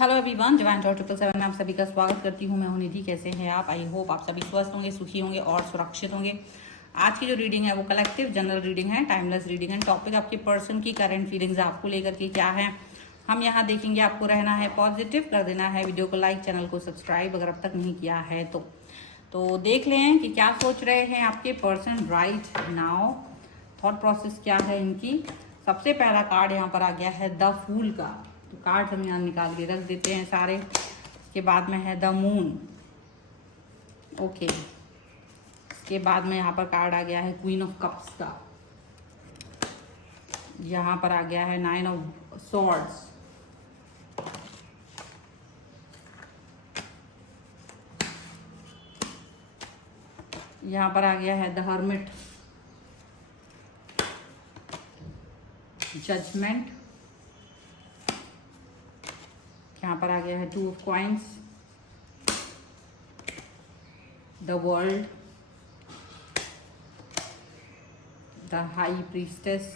Hello everyone, divine Joy 777 में आप सभी का स्वागत करती हूँ। मैं हूँ निधि। कैसे हैं आप? आई होप आप सभी स्वस्थ होंगे, सुखी होंगे और सुरक्षित होंगे। आज की जो रीडिंग है वो कलेक्टिव जनरल रीडिंग है, टाइमलेस रीडिंग है। टॉपिक आपके पर्सन की करंट फीलिंग्स आपको लेकर के क्या है हम यहाँ देखेंगे। आपको रहना है पॉजिटिव, कर देना है वीडियो को लाइक, चैनल को सब्सक्राइब अगर अब तक नहीं किया है तो देख लें कि क्या सोच रहे हैं आपके person right now. Thought process क्या है इनकी। सबसे पहला कार्ड यहाँ पर आ गया है द फूल का। तो कार्ड हम यहाँ निकाल के रख देते हैं सारे। इसके बाद में है द मून। ओके, इसके बाद में यहाँ पर कार्ड आ गया है क्वीन ऑफ कप्स का। यहाँ पर आ गया है 9 ऑफ सॉर्ड्स। यहाँ पर आ गया है द हर्मिट, जजमेंट। यहाँ पर आ गया है 2 of coins, the world, the high priestess,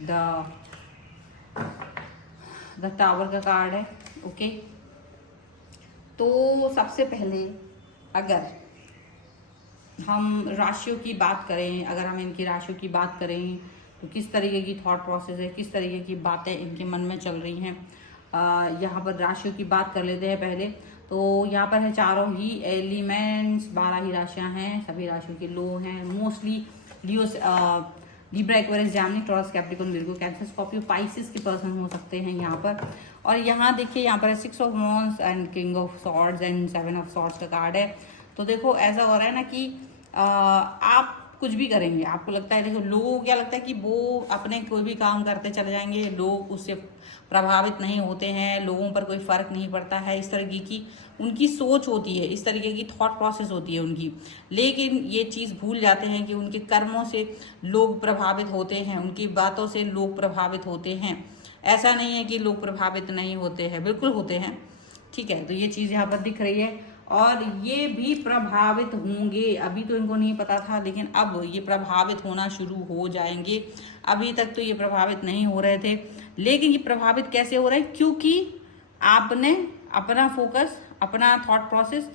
the tower का कार्ड है। ओके, तो सबसे पहले अगर हम राशियों की बात करें, अगर हम इनकी राशियों की बात करें तो किस तरीके की थॉट प्रोसेस है, किस तरीके की बातें इनके मन में चल रही हैं। यहाँ पर राशियों की बात कर लेते हैं पहले। तो यहाँ पर है चारों ही एलिमेंट्स, 12 ही राशियाँ हैं। सभी राशियों के लो हैं mostly. Leo, Libra, Aquarius, Gemini, Taurus, Capricorn, Virgo, Cancer, Scorpio, Pisces के पर्सन हो सकते हैं यहाँ पर। और यहाँ देखिए, यहाँ पर है 6 of wands and king of swords and 7 of swords का कार्ड है। तो देखो ऐसा हो रहा है ना कि आप कुछ भी करेंगे, आपको लगता है, देखो लोगों को क्या लगता है कि वो अपने कोई भी काम करते चले जाएंगे, लोग उससे प्रभावित नहीं होते हैं, लोगों पर कोई फर्क नहीं पड़ता है। इस तरीके की उनकी सोच होती है, इस तरीके की थॉट प्रोसेस होती है उनकी। लेकिन ये चीज़ भूल जाते हैं कि उनके कर्मों से लोग प्रभावित होते हैं, उनकी बातों से लोग प्रभावित होते हैं। ऐसा नहीं है कि लोग प्रभावित नहीं होते हैं, बिल्कुल होते हैं। ठीक है, तो ये चीज़ यहाँ पर दिख रही है। और ये भी प्रभावित होंगे। अभी तो इनको नहीं पता था, लेकिन अब ये प्रभावित होना शुरू हो जाएंगे। अभी तक तो ये प्रभावित नहीं हो रहे थे, लेकिन ये प्रभावित कैसे हो रहे हैं? क्योंकि आपने अपना फोकस, अपना थॉट प्रोसेस,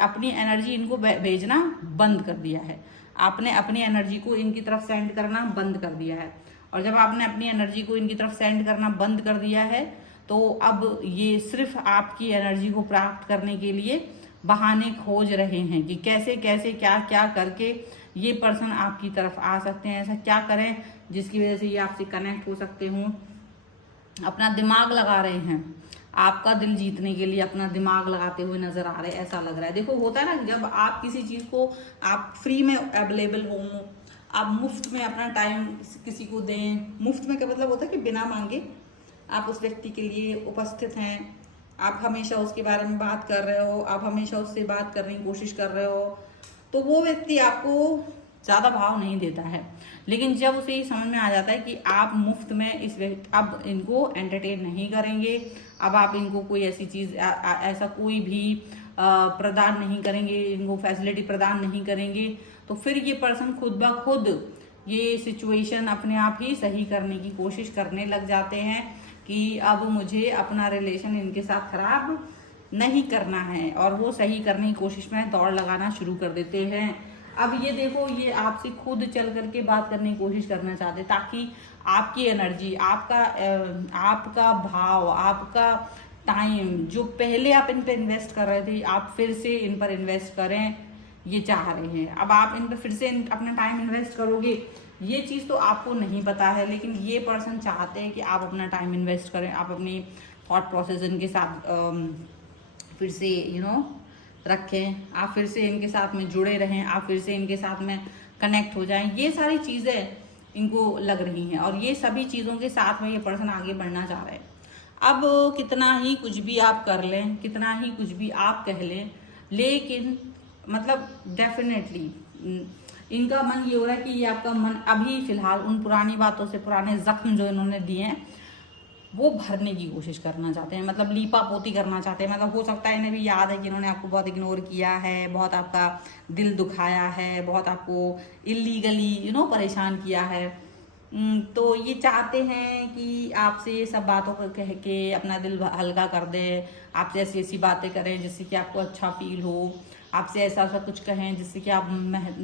अपनी एनर्जी इनको भेजना बंद कर दिया है। आपने अपनी एनर्जी को इनकी तरफ सेंड करना बंद कर दिया है। और जब आपने अपनी एनर्जी को इनकी तरफ सेंड करना बंद कर दिया है तो अब ये सिर्फ आपकी एनर्जी को प्राप्त करने के लिए बहाने खोज रहे हैं कि कैसे कैसे क्या क्या करके ये पर्सन आपकी तरफ आ सकते हैं। ऐसा क्या करें जिसकी वजह से ये आपसे कनेक्ट हो सकते हों। अपना दिमाग लगा रहे हैं, आपका दिल जीतने के लिए अपना दिमाग लगाते हुए नजर आ रहे हैं, ऐसा लग रहा है। देखो होता है ना, जब आप किसी चीज़ को आप फ्री में अवेलेबल हो, आप मुफ्त में अपना टाइम किसी को दें। मुफ्त में का मतलब होता है कि बिना मांगे आप उस व्यक्ति के लिए उपस्थित हैं, आप हमेशा उसके बारे में बात कर रहे हो, आप हमेशा उससे बात करने की कोशिश कर रहे हो, तो वो व्यक्ति आपको ज़्यादा भाव नहीं देता है। लेकिन जब उसे ये समझ में आ जाता है कि आप मुफ्त में इस व्यक्ति अब इनको एंटरटेन नहीं करेंगे, अब आप इनको कोई ऐसी चीज़ ऐसा कोई भी प्रदान नहीं करेंगे, इनको फैसिलिटी प्रदान नहीं करेंगे, तो फिर ये पर्सन खुद ब खुद ये सिचुएशन अपने आप ही सही करने की कोशिश करने लग जाते हैं कि अब मुझे अपना रिलेशन इनके साथ खराब नहीं करना है, और वो सही करने की कोशिश में दौड़ लगाना शुरू कर देते हैं। अब ये देखो, ये आपसे खुद चल करके बात करने की कोशिश करना चाहते हैं ताकि आपकी एनर्जी, आपका भाव, आपका टाइम जो पहले आप इन पर इन्वेस्ट कर रहे थे, आप फिर से इन पर इन्वेस्ट करें, ये चाह रहे हैं। अब आप इन पर फिर से अपना टाइम इन्वेस्ट करोगे, ये चीज़ तो आपको नहीं पता है, लेकिन ये पर्सन चाहते हैं कि आप अपना टाइम इन्वेस्ट करें, आप अपनी थॉट प्रोसेस इनके साथ फिर से रखें, आप फिर से इनके साथ में जुड़े रहें, आप फिर से इनके साथ में कनेक्ट हो जाएं। ये सारी चीज़ें इनको लग रही हैं और ये सभी चीज़ों के साथ में ये पर्सन आगे बढ़ना चाह रहे हैं। अब कितना ही कुछ भी आप कर लें, कितना ही कुछ भी आप कह लें, लेकिन मतलब डेफिनेटली इनका मन ये हो रहा है कि ये आपका मन अभी फिलहाल उन पुरानी बातों से, पुराने जख्म जो इन्होंने दिए हैं वो भरने की कोशिश करना चाहते हैं, मतलब लीपा पोती करना चाहते हैं। मतलब हो सकता है इन्हें भी याद है कि इन्होंने आपको बहुत इग्नोर किया है, बहुत आपका दिल दुखाया है, बहुत आपको इलीगली परेशान किया है। तो ये चाहते हैं कि आपसे ये सब बातों को कह के अपना दिल हल्का कर दें, आपसे ऐसी ऐसी बातें करें जिससे कि आपको अच्छा फील हो, आपसे ऐसा ऐसा कुछ कहें जिससे कि आप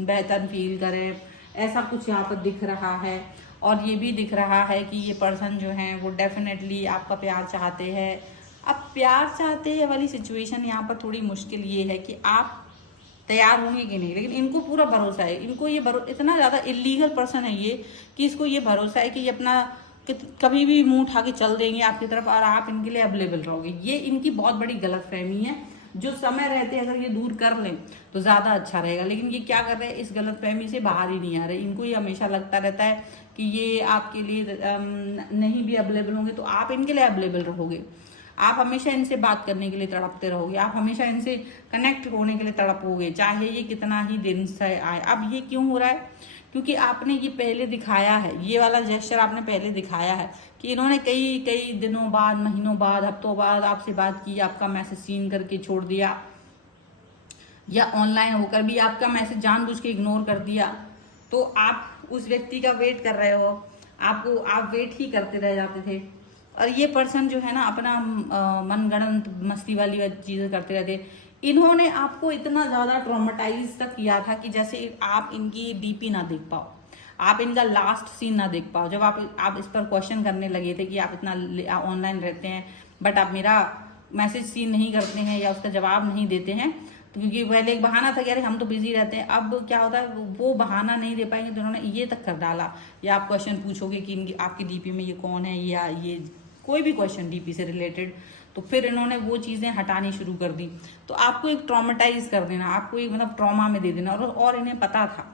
बेहतर फील करें। ऐसा कुछ यहाँ पर दिख रहा है। और ये भी दिख रहा है कि ये पर्सन जो है वो डेफिनेटली आपका प्यार चाहते हैं। अब प्यार चाहते हैं वाली सिचुएशन यहाँ पर थोड़ी मुश्किल ये है कि आप तैयार होंगे कि नहीं, लेकिन इनको पूरा भरोसा है। इनको ये इतना ज़्यादा इलीगल पर्सन है ये कि इसको ये भरोसा है कि ये अपना कभी भी मुंह उठा के चल देंगे आपकी तरफ और आप इनके लिए अवेलेबल रहोगे। ये इनकी बहुत बड़ी गलतफहमी है, जो समय रहते अगर ये दूर कर लें तो ज़्यादा अच्छा रहेगा। लेकिन ये क्या कर रहे हैं, इस गलतफहमी से बाहर ही नहीं आ रहे। इनको ये हमेशा लगता रहता है कि ये आपके लिए नहीं भी अवेलेबल होंगे तो आप इनके लिए अवेलेबल रहोगे। आप हमेशा इनसे बात करने के लिए तड़पते रहोगे, आप हमेशा इनसे कनेक्ट होने के लिए तड़पोगे, चाहे ये कितना ही दिन से आए। अब ये क्यों हो रहा है, क्योंकि आपने ये पहले दिखाया है, ये वाला जेस्चर आपने पहले दिखाया है कि इन्होंने कई कई दिनों बाद, महीनों बाद, हफ्तों बाद आपसे बात की, आपका मैसेज सीन करके छोड़ दिया, या ऑनलाइन होकर भी आपका मैसेज जानबूझ के इग्नोर कर दिया। तो आप उस व्यक्ति का वेट कर रहे हो, आप वेट ही करते रह जाते थे। और ये पर्सन जो है ना अपना मनगढ़ंत मस्ती वाली चीज़ें करते रहते। इन्होंने आपको इतना ज़्यादा ट्रॉमेटाइज तक किया था कि जैसे आप इनकी डीपी ना देख पाओ, आप इनका लास्ट सीन ना देख पाओ। जब आप इस पर क्वेश्चन करने लगे थे कि आप इतना ऑनलाइन रहते हैं बट आप मेरा मैसेज सीन नहीं करते हैं या उसका जवाब नहीं देते हैं, तो क्योंकि पहले एक बहाना था कि अरे हम तो बिजी रहते हैं। अब क्या होता है, वो बहाना नहीं दे पाएंगे तो उन्होंने ये तक कर डाला। या आप क्वेश्चन पूछोगे कि इनकी आपकी डीपी में ये कौन है, या ये कोई भी क्वेश्चन डीपी से रिलेटेड, तो फिर इन्होंने वो चीज़ें हटानी शुरू कर दी। तो आपको एक ट्रॉमेटाइज कर देना, आपको एक मतलब ट्रॉमा में दे देना। और इन्हें पता था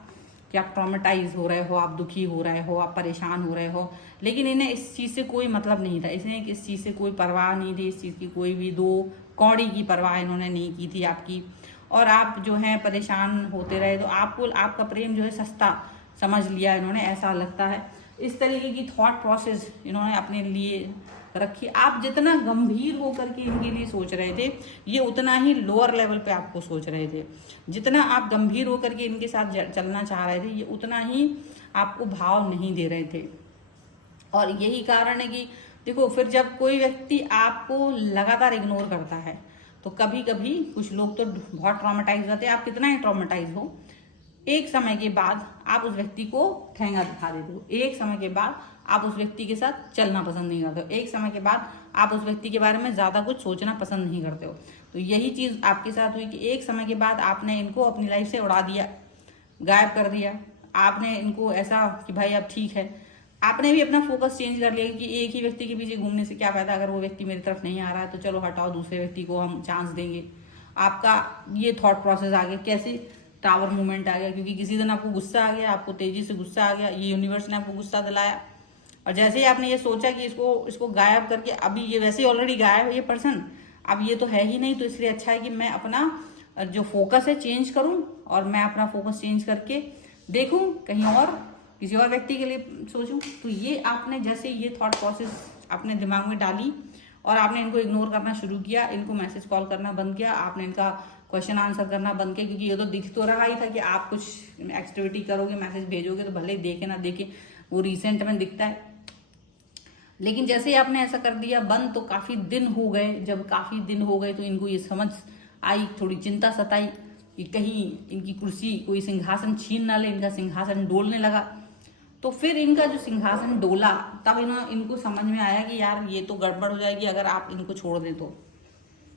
कि आप ट्रॉमेटाइज हो रहे हो, आप दुखी हो रहे हो, आप परेशान हो रहे हो, लेकिन इन्हें इस चीज़ से कोई मतलब नहीं था। इसने इस चीज़ से कोई परवाह नहीं थी, इस चीज़ की कोई भी दो कौड़ी की परवाह इन्होंने नहीं की थी आपकी। और आप जो है परेशान होते रहे, तो आपको आपका प्रेम जो है सस्ता समझ लिया इन्होंने, ऐसा लगता है। इस तरीके की थॉट प्रोसेस इन्होंने अपने लिए रखी। आप जितना गंभीर होकर के इनके लिए सोच रहे थे, ये उतना ही लोअर लेवल पे आपको सोच रहे थे। जितना आप गंभीर होकर के इनके साथ चलना चाह रहे थे, ये उतना ही आपको भाव नहीं दे रहे थे। और यही कारण है कि देखो, फिर जब कोई व्यक्ति आपको लगातार इग्नोर करता है तो कभी कभी कुछ लोग तो बहुत ट्रॉमेटाइज होते हैं। आप कितना ही ट्रॉमेटाइज हो, एक समय के बाद आप उस व्यक्ति को ठेंगा दिखा देते हो, एक समय के बाद आप उस व्यक्ति के साथ चलना पसंद नहीं करते हो, एक समय के बाद आप उस व्यक्ति के बारे में ज़्यादा कुछ सोचना पसंद नहीं करते हो। तो यही चीज़ आपके साथ हुई कि एक समय के बाद आपने इनको अपनी लाइफ से उड़ा दिया, गायब कर दिया। आपने इनको ऐसा कि भाई अब ठीक है, आपने भी अपना फोकस चेंज कर लिया कि एक ही व्यक्ति के पीछे घूमने से क्या फायदा, अगर वो व्यक्ति मेरी तरफ नहीं आ रहा है तो चलो हटाओ, दूसरे व्यक्ति को हम चांस देंगे। आपका ये थॉट प्रोसेस आ गया। कैसे? टावर मूवमेंट आ गया, क्योंकि किसी दिन आपको गुस्सा आ गया, आपको तेजी से गुस्सा आ गया, ये यूनिवर्स ने आपको गुस्सा दिलाया, और जैसे ही आपने ये सोचा कि इसको गायब करके, अभी ये वैसे ही ऑलरेडी गायब है ये पर्सन, अब ये तो है ही नहीं, तो इसलिए अच्छा है कि मैं अपना जो फोकस है चेंज करूं, और मैं अपना फोकस चेंज करके देखूं कहीं और किसी और व्यक्ति के लिए सोचूं। तो ये आपने जैसे ये थॉट प्रोसेस अपने दिमाग में डाली और आपने इनको इग्नोर करना शुरू किया, इनको मैसेज कॉल करना बंद किया, आपने इनका क्वेश्चन आंसर करना बंद किया, क्योंकि ये तो दिख तो रहा ही था कि आप कुछ एक्टिविटी करोगे, मैसेज भेजोगे, तो भले देखे ना देखे वो रिसेंट में दिखता है। लेकिन जैसे ही आपने ऐसा कर दिया बंद, तो काफ़ी दिन हो गए। जब काफ़ी दिन हो गए तो इनको ये समझ आई, थोड़ी चिंता सताई कि कहीं इनकी कुर्सी कोई सिंहासन छीन ना ले, इनका सिंहासन डोलने लगा। तो फिर इनका जो सिंहासन डोला, तब इनको समझ में आया कि यार ये तो गड़बड़ हो जाएगी अगर आप इनको छोड़ दें तो,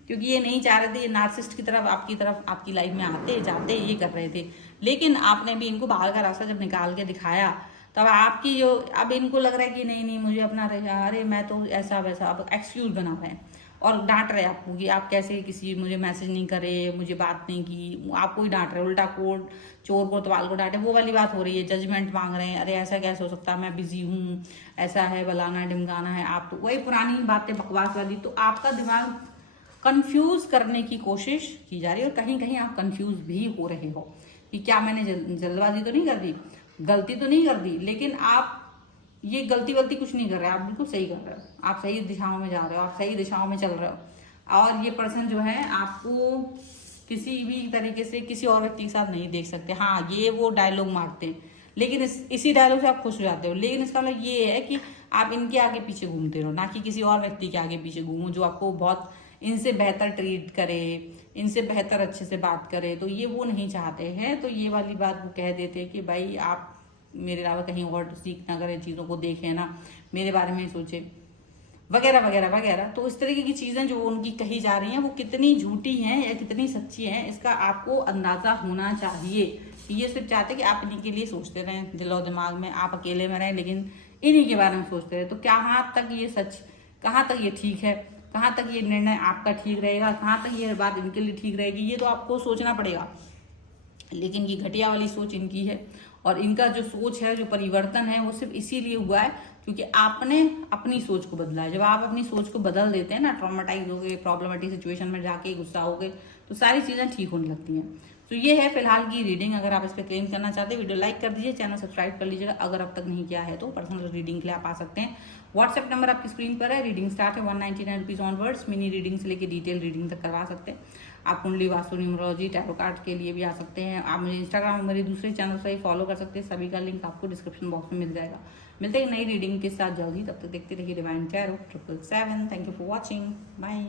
क्योंकि ये नहीं चाह रहे थे, ये नार्सिसिस्ट की तरफ आपकी लाइफ में आते जाते ये कर रहे थे। लेकिन आपने भी इनको बाहर का रास्ता जब निकाल के दिखाया, तब आपकी जो अब इनको लग रहा है कि नहीं मुझे अपना अरे मैं तो ऐसा वैसा, अब एक्सक्यूज बना रहे हैं और डांट रहे आपको कि आप कैसे किसी मुझे मैसेज नहीं करे, मुझे बात नहीं की, आपको ही डांट रहे, उल्टा कोट चोर कोतवाल को डांटे, वो वाली बात हो रही है। जजमेंट मांग रहे हैं, अरे ऐसा कैसे हो सकता है, मैं बिजी हूँ, ऐसा है, बलाना ढिमकाना है। आप तो वही पुरानी बातें बकवास वाली। तो आपका दिमाग कंफ्यूज करने की कोशिश की जा रही है, और कहीं कहीं आप कंफ्यूज भी हो रहे हो कि क्या मैंने जल्दबाजी तो नहीं कर दी, गलती तो नहीं कर दी। लेकिन आप ये गलती कुछ नहीं कर रहे, आप बिल्कुल सही कर रहे हो, आप सही दिशाओं में जा रहे हो, आप सही दिशाओं में चल रहे हो। और ये पर्सन जो है आपको किसी भी तरीके से किसी और व्यक्ति के साथ नहीं देख सकते। हाँ, ये वो डायलॉग मारते हैं, लेकिन इसी डायलॉग से आप खुश हो जाते हो। लेकिन इसका मतलब ये है कि आप इनके आगे पीछे घूमते रहो, ना कि किसी और व्यक्ति के आगे पीछे घूमो जो आपको बहुत इनसे बेहतर ट्रीट करे, इनसे बेहतर अच्छे से बात करे। तो ये वो नहीं चाहते हैं। तो ये वाली बात वो कह देते हैं कि भाई आप मेरे अलावा कहीं और सीख ना करें, चीज़ों को देखें ना, मेरे बारे में सोचे, वगैरह वगैरह वगैरह। तो इस तरीके की चीज़ें जो उनकी कही जा रही हैं वो कितनी झूठी हैं या कितनी सच्ची हैं, इसका आपको अंदाज़ा होना चाहिए। ये सिर्फ चाहते कि आप इन्हीं के लिए सोचते रहें, दिल और दिमाग में आप अकेले में रहें, लेकिन इन्हीं के बारे में सोचते रहें। तो कहाँ तक ये सच, कहाँ तक ये ठीक है, कहाँ तक ये निर्णय आपका ठीक रहेगा, कहाँ तक ये बात इनके लिए ठीक रहेगी, ये तो आपको सोचना पड़ेगा। लेकिन ये घटिया वाली सोच इनकी है, और इनका जो सोच है, जो परिवर्तन है, वो सिर्फ इसीलिए हुआ है क्योंकि आपने अपनी सोच को बदला है। जब आप अपनी सोच को बदल देते हैं ना, ट्रॉमेटाइज हो गए, प्रॉब्लमेटिक सिचुएशन में जाके गुस्सा हो गए, तो सारी चीज़ें ठीक होने लगती हैं। तो ये है फिलहाल की रीडिंग। अगर आप इस पर क्लेम करना चाहते हैं, वीडियो लाइक कर दीजिए, चैनल सब्सक्राइब कर लीजिएगा अगर अब तक नहीं किया है तो। पर्सनल रीडिंग के लिए आप आ सकते हैं, व्हाट्सएप नंबर आपकी स्क्रीन पर है। रीडिंग स्टार्ट है 199 रुपीज़ ऑनवर्ड्स। मिनी रीडिंग से लेकर डिटेल रीडिंग तक करवा सकते हैं आप। कुंडली, वास्तु, न्यूमरोलॉजी, टैरो कार्ड के लिए भी आ सकते हैं आप। मुझे इंस्टाग्राम में मेरे दूसरे चैनल से ही फॉलो कर सकते हैं, सभी का लिंक आपको डिस्क्रिप्शन बॉक्स में मिल जाएगा। मिलते हैं नई रीडिंग के साथ जल्दी, तब तक देखते रहिए divine tarot 777। Thank you for watching, bye.